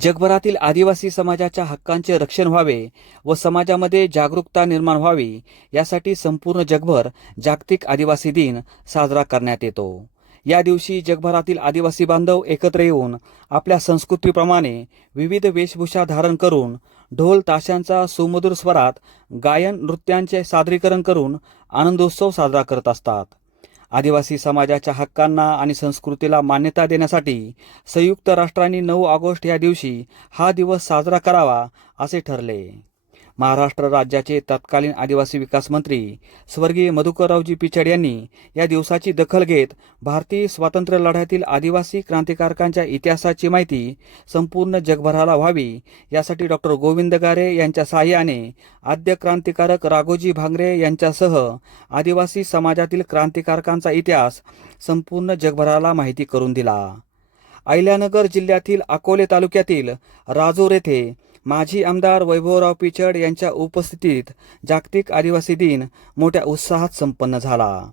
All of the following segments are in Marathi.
जगभरातील आदिवासी समाजाच्या हक्कांचे रक्षण व्हावे व समाजामध्ये जागरूकता निर्माण व्हावी यासाठी संपूर्ण जगभर जागतिक आदिवासी दिन साजरा करण्यात येतो. या दिवशी जगभरातील आदिवासी बांधव एकत्र येऊन आपल्या संस्कृतीप्रमाणे विविध वेशभूषा धारण करून ढोल ताशांचा सुमधुर स्वरात गायन नृत्यांचे सादरीकरण करून आनंदोत्सव साजरा करत असतात. आदिवासी समाजाच्या हक्कांना आणि संस्कृतीला मान्यता देण्यासाठी संयुक्त राष्ट्रांनी नऊ ऑगस्ट या दिवशी हा दिवस साजरा करावा असे ठरले. महाराष्ट्र राज्याचे तत्कालीन आदिवासी विकास मंत्री स्वर्गीय मधुकररावजी पिचड यांनी या दिवसाची दखल घेत भारतीय स्वातंत्र्य लढ्यातील आदिवासी क्रांतिकारकांच्या इतिहासाची माहिती संपूर्ण जगभराला व्हावी यासाठी डॉक्टर गोविंद गारे यांच्या सहाय्याने आद्य क्रांतिकारक राघोजी भांगरे यांच्यासह आदिवासी समाजातील क्रांतिकारकांचा इतिहास संपूर्ण जगभराला माहिती करून दिला. अहिल्यानगर जिल्ह्यातील अकोले तालुक्यातील राजूर येथे माजी आमदार वैभवराव पिचड यांच्या उपस्थितीत जागतिक आदिवासी दिन मोठ्या उत्साहात संपन्न झाला.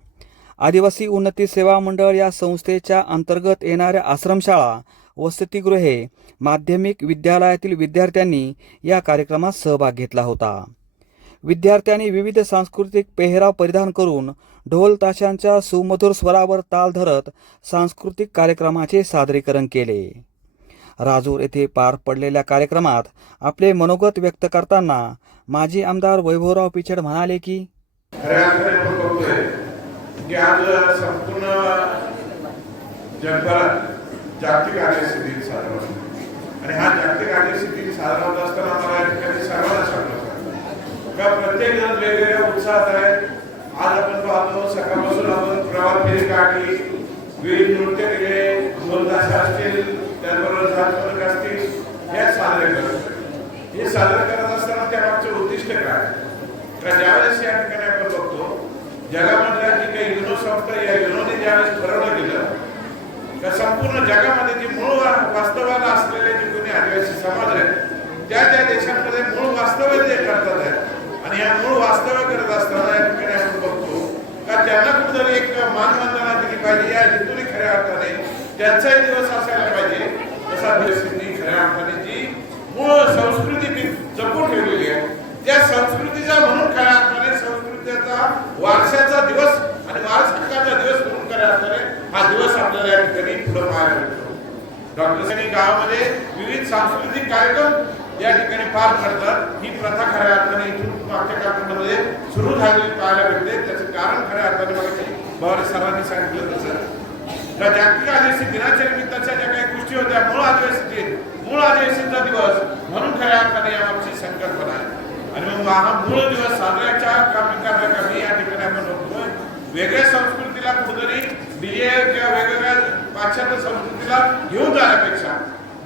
आदिवासी उन्नती सेवा मंडळ या संस्थेच्या अंतर्गत येणाऱ्या आश्रमशाळा वसतिगृहे माध्यमिक विद्यालयातील विद्यार्थ्यांनी या कार्यक्रमात सहभाग घेतला होता. विद्यार्थ्यांनी विविध सांस्कृतिक पेहराव परिधान करून ढोल ताशांच्या सुमधुर स्वरावर ताल धरत सांस्कृतिक कार्यक्रमाचे सादरीकरण केले. राजूर येथे पार पडलेल्या कार्यक्रमात आपले मनोगत व्यक्त करताना माजी आमदार वैभवराव पिचड म्हणाले की आज संपूर्ण जगभरात जागतिक आदिवासी दिन साजरा होतो आणि हा जागतिक आदिवासी दिन साजरा होत असताना मला या ठिकाणी सर्वांना सांगतो का प्रत्येक जण वेगवेगळ्या उत्साहात आहे. आज आपण पाहतो सकाळपासून आपण प्रवास फेरी काढली. विविध नृत्य केले ढोलताशे असतील त्याचबरोबर झाडफलक असतील हे साजरे करत हे सादर करत असताना त्या मागचं उद्दिष्ट काय? का ज्यावेळेस या ठिकाणी आपण बघतो जगामधल्या जी काही युनो संस्था या युनोने ज्यावेळेस ठरवलं गेलं तर संपूर्ण जगामध्ये जे मूळ वास्तवाला असलेले जे कोणी आदिवासी समाज आहेत त्या त्या देशांमध्ये मूळ वास्तव्य ते करतात आहेत. आणि या मूळ वास्तव्य करत असताना या ठिकाणी आपण बघतो का त्यांना कुठेतरी एक मानवंदना दिली पाहिजे या हेतूने खऱ्या अर्थाने त्यांचाही दिवस असायला पाहिजे. तसा दिवसांनी खऱ्या अर्थाने जी मूळ संस्कृती ती जपून ठेवलेली आहे त्या संस्कृतीचा म्हणून खऱ्या अर्थाने संस्कृतीचा वारशाचा दिवस आणि वारस हक्काचा दिवस म्हणून खऱ्या अर्थाने हा दिवस आपल्याला या ठिकाणी पुढे पाहायला मिळतो. डॉक्टरांनी गावामध्ये विविध सांस्कृतिक कार्यक्रम या ठिकाणी पार पडतात. ही प्रथा खऱ्या अर्थाने इथून मागच्या काळामध्ये सुरू झालेली पाहायला भेटते. त्याचं कारण खऱ्या अर्थाने बघा बाबा सरांनी सांगितलं तसं. का जागतिक आदिवासी दिनाच्या निमित्ताच्या ज्या काही गोष्टी होत्या मूळ आदिवासी दिन मूळ आदिवासीचा दिवस म्हणून खऱ्या अर्थाने यामागची संकल्पना आहे. आणि मग हा मूळ दिवस साजऱ्याच्या कमी या ठिकाणी आपण बघतोय. वेगळ्या संस्कृतीला कुठेतरी किंवा वेगवेगळ्या पाश्चात्य संस्कृतीला घेऊन जाण्यापेक्षा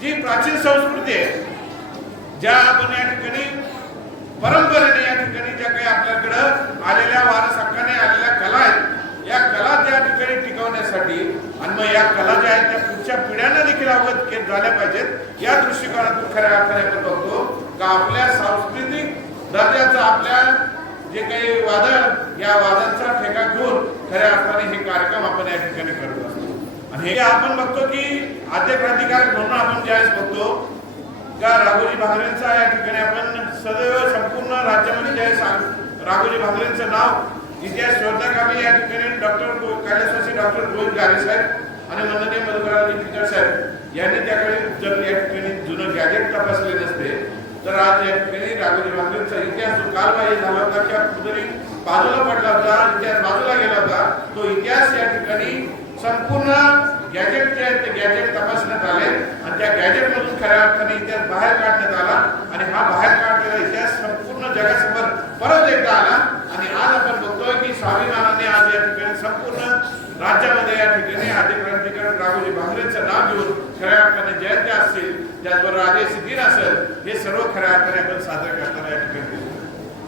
जी प्राचीन संस्कृती आहे ज्या आपण या ठिकाणी परंपरेने या ठिकाणी ज्या काही आपल्याकडं आलेल्या वारसा हक्काने आलेल्या कला आहेत या कला त्या ठिकाणी टिकवण्यासाठी आणि मग या कला ज्या आहेत त्या पुढच्या पिढ्यांना देखील अवगत झाल्या पाहिजेत. या दृष्टिकोनातून खऱ्या अर्थाने आपण बघतो का आपल्या सांस्कृतिक दर्जाचा आपल्या जे काही वादळ या वादांचा ठेका घेऊन खऱ्या अर्थाने हे कार्यक्रम आपण या ठिकाणी करत असतो. आणि हे आपण बघतो की आद्य क्रांतिकारक म्हणून आपण ज्यावेळेस बघतो का राघोजी भांगरेंचा या ठिकाणी आपण सदैव संपूर्ण राज्यामध्ये ज्यावेळेस राघोजी भांगरेंचं नाव इतिहास शोधण्याकामी या ठिकाणी डॉक्टर कैलासवासी डॉक्टर गोविंद गारे साहेब आणि माननीय मधुकररावजी पिचड साहेब यांनी त्याकडे जर या ठिकाणी जुनं गॅजेट तपासले नसते तर आज या ठिकाणी राघोजी भांगरेंचा इतिहास जो कालबाह्य झाला होता किंवा कुठेतरी बाजूला पडला होता इतिहास बाजूला गेला होता तो इतिहास या ठिकाणी संपूर्ण गॅजेट जे आहेत ते गॅजेट तपासण्यात आले आणि त्या गॅजेट मधून खऱ्या अर्थाने इतिहास बाहेर काढण्यात आला आणि हा बाहेर काढलेला इतिहास संपूर्ण जगासमोर परत एकदा आला आणि आज आपण बघतोय की स्वाभिमानाने आज या ठिकाणी संपूर्ण राज्यामध्ये या ठिकाणी आदी क्रांतिकारक राघोजी नाव घेऊन खऱ्या अर्थाने जयंती असतील त्याचबरोबर आदिवासी दिन असेल हे सर्व खऱ्या अर्थाने आपण साजरे करताना या ठिकाणी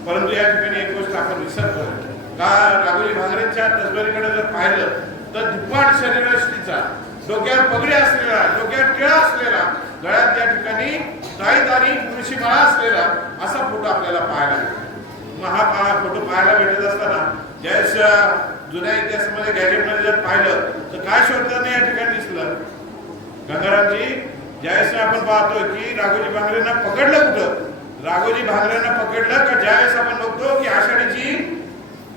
परंतु या ठिकाणी एक गोष्ट आपण विसरतो का राघोजी भांगरेंच्या तसबरीकडे जर पाहिलं तर धिप्पाड शरीरयष्टीचा डोक्यावर पगडी असलेला डोक्यावर टिळा असलेला गळ्यात त्या ठिकाणी जाईत आणि तुळशी माळा असलेला असा फोटो आपल्याला पाहायला मिळतो. मग हा फोटो पाहायला भेटत असताना ज्यावेळेस जुन्या इतिहासामध्ये गॅजेटमध्ये जर पाहिलं तर काय शोधताना या ठिकाणी दिसलं? गंगारामजी ज्यावेळेस आपण पाहतोय की राघोजी भांगरेंना पकडलं कुठं? राघोजी भांगरेंना पकडलं का ज्यावेळेस आपण बघतो की आषाढीची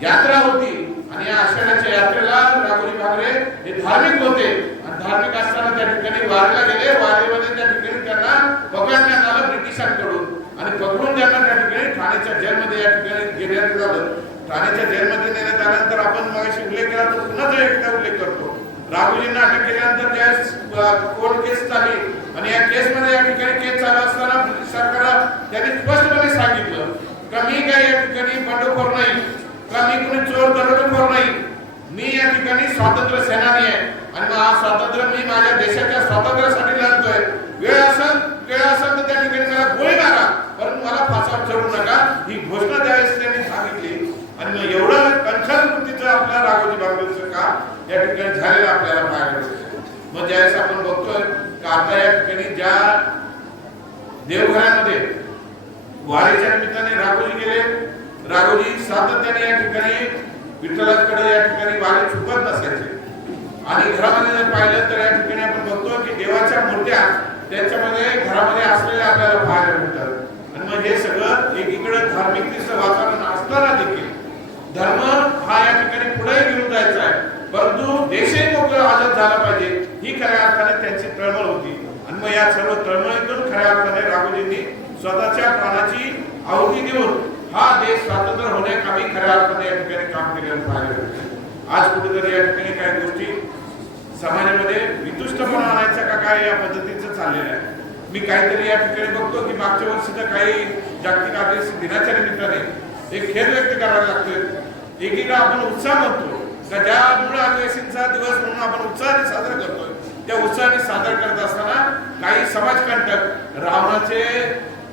यात्रा होती आणि या आषाढाच्या यात्रेला राघोजी भांगरे हे धार्मिक होते. आणि धार्मिक असताना त्या ठिकाणी वारीला गेले. वारीमध्ये त्या ठिकाणी त्यांना पकडण्यात आलं ब्रिटिशांकडून. आणि पकडून त्यांना त्या ठिकाणी ठाण्याच्या जेलमध्ये या ठिकाणी घेण्यात आलं. ठाण्याच्या जेलमध्ये आपण मगाशी उल्लेख केला तो पुन्हा जर एकदा उल्लेख करतो. राघोजींना अटक केल्यानंतर त्या कोर्ट केस झाली. आणि या केसमध्ये या ठिकाणी केस चालू असताना ब्रिटिश सरकारला त्यांनी स्पष्टपणे सांगितलं का मी काही या ठिकाणी बंडखोर नाही. का मी कुणी चोर दरोडेखोर नाही. मी या ठिकाणी स्वातंत्र्य सेनानी आहे. आणि हा स्वातंत्र्य मी माझ्या देशाच्या स्वातंत्र्यासाठी लढतोय. वेळ असेल वेळ असेल तर त्या ठिकाणी मला गोळी मारा. परंतु मला फासावर चढू नका. ही घोषणा त्यावेळेस त्यांनी सांगितली. आणि मग एवढं वृत्तीचं आपल्या राघोजी काम या ठिकाणी झालेलं आपल्याला पाहायला मिळतं. मग ज्यावेळेस आपण बघतोय का आता या ठिकाणी ज्या देवघरामध्ये वारीच्या निमित्ताने राघोजी गेले राघोजी सातत्याने या ठिकाणी विठ्ठलाकडे या ठिकाणी वारे चुकत नसायचे आणि घरामध्ये जर पाहिलं तर या ठिकाणी आपण बघतो की देवाच्या मूर्त्या त्यांच्यामध्ये घरामध्ये असलेल्या आपल्याला पाहायला मिळतात. आणि मग हे सगळं एकीकडे धार्मिकतेचं वातावरण असताना देखील धर्म हा या ठिकाणी पुढे घेऊन जायचा आहे परंतु देशही आझाद झाला पाहिजे. ही खऱ्या अर्थाने त्यांची तळमळ होती. आणि मग या सर्व तळमळीतून खऱ्या अर्थाने राघोजींनी स्वतःच्या प्राणाची आहुती देऊन हा देश स्वातंत्र्य होण्याकामी खऱ्या अर्थाने या ठिकाणी काम केलेलं पाहिजे आज कुठेतरी या ठिकाणी काही गोष्टी समाजामध्ये वितुष्टपणा आणायचा का काय या पद्धतीचं चाललेलं आहे. मी काहीतरी या ठिकाणी बघतो की मागच्या वर्षी तर काही जागतिक आदिवासी दिनाच्या निमित्ताने एक खेद व्यक्त करावा लागतोय. एकीकडे आपण उत्साह म्हणतो सध्या ज्या मूळ आदिवासींचा दिवस म्हणून आपण उत्साहाने साजरा करतोय. त्या उत्साहाने सादर करत असताना काही समाजकंटक रावणाचे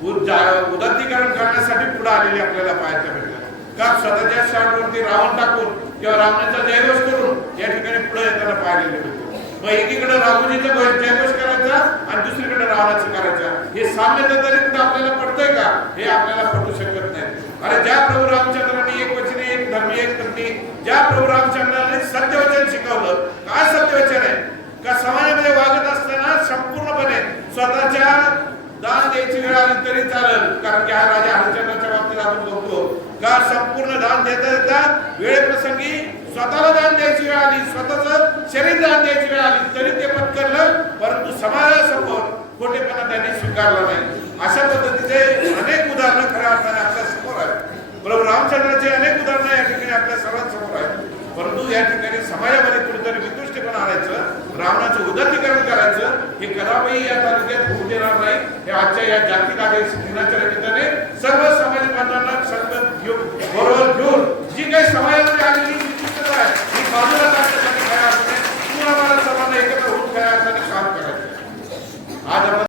उद्जा- उदात्तीकरण करण्यासाठी पुढे आलेले आपल्याला पाहायला भेटतात का? स्वतःच्या शाळेवरती रावण टाकून किंवा रावणाचा जयघोष करून या ठिकाणी पुढे येताना पाहिलेले होते मग एकीकडे राघोजीचा जयघोष करायचा आणि दुसरीकडे रावणाचं करायचं. हे साम्यता तरी कुठे आपल्याला पडतंय का? हे आपल्याला पटू शकत नाही. अरे ज्या प्रभू रामचंद्रांनी एक वचने ज्या प्रभू रामचंद्राने सत्यवचन शिकवलं काय सत्यवचन आहे? का समाजामध्ये वागत असताना संपूर्णपणे स्वतःच्या दान द्यायची वेळ आली तरी चालेल कारण की हा राजा हरिचंद्राच्या बाबतीत आपण बघतो. का संपूर्ण दान देता देता वेळेप्रसंगी स्वतःला दान द्यायची वेळ आली स्वतःच शरीर दान द्यायची वेळ आली तरी ते पत्करलं परंतु समाजासमोर खोटेपणा त्यांनी स्वीकारला नाही. अशा पद्धतीने परंतु या ठिकाणी समाजामध्ये कुठेतरी विदृष्टीपण आणायचं रावणाचं उदातीकरण करायचं हे कदापि या तालुक्यात होऊ देणार नाही. हे आजच्या या जागतिक आदेश दिनाच्या निमित्ताने सर्व समाज बांधवांना संत घेऊन बरोबर घेऊन जी काही समाजामध्ये आलेली विशिष्टता आहे आज आपण